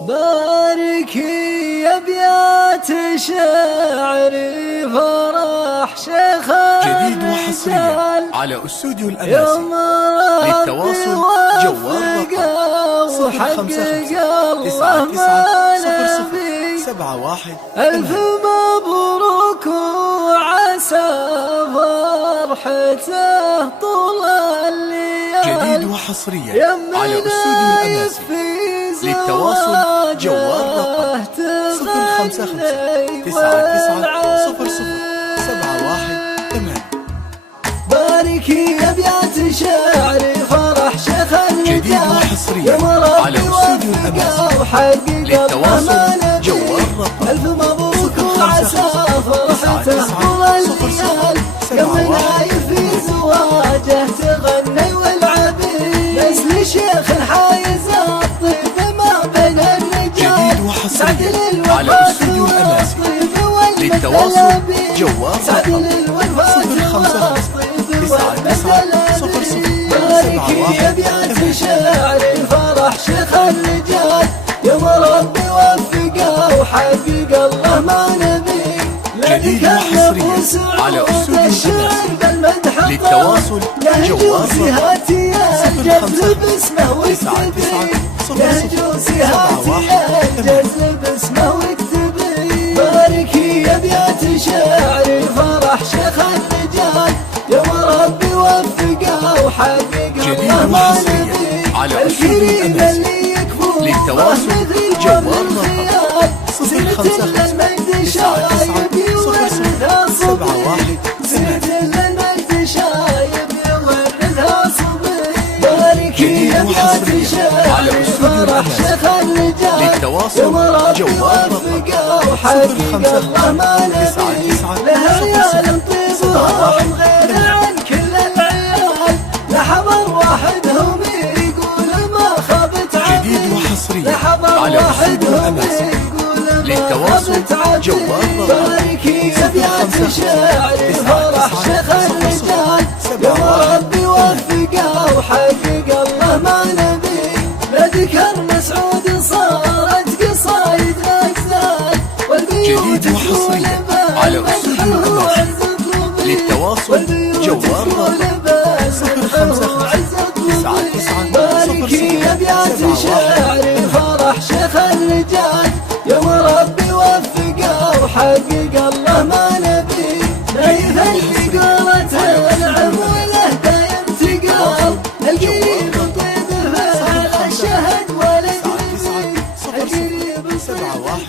باركي يا ابيات شعري فرح شيخ جديد وحصريا على استوديو الأماسي. للتواصل جوال رقم 055 ألف مبروك وعسى فرحته طول الليالي. جديد وحصريا على استوديو الأماسي. للتواصل جوال رقم 055 باركي يا ابيات شعري فرح شيخ الرجال. جديد وحصريا على استوديو الأماسي. للتواصل جوال رقم ألف مبروك وعسى فرحته طول الليالي. يوم العايف في زواجه تغني والعبيد نسل شيخ حايز الطيب ما بين الرجال. جديد وحصريا على استوديو الأماسي. للتواصل جوال رقم 055 باركي يا ابيات شعري فرح شيخ الرجال. يوم ربي وفقه وحقق الله ما نبي. جديد وحصريا على استوديو الأماسي. للتواصل جوال جذب اسمه واكتبي. جذب اسمه واكتبي. باركي يا ابيات شعري فرح شيخ الرجال. يوم ربي وفقه وحقق الله ما نبي. على استوديو الأماسي. للتواصل جوال رقم 055 جديد وحصريا على استوديو الأماسي. للتواصل جوال رقم 055 جديد وحصريا على استوديو الأماسي. للتواصل جوال رقم باركي يا ابيات شعري فرح شيخ الرجال. يوم ربي وفقه وحقق الله ما نبي. بذكر مسعود صارت قصايد اجزال. جديد وحصريا على استوديو الأماسي. للتواصل جوال رقم 055 باركي يا ابيات شعري فرح شيخ الرجال. يوم ربي وفقه وحقق الله ما نبي. ليث اللي قالت العم وله دايم تقال. القريب طيب فعل الشهد ولد القريب 7 1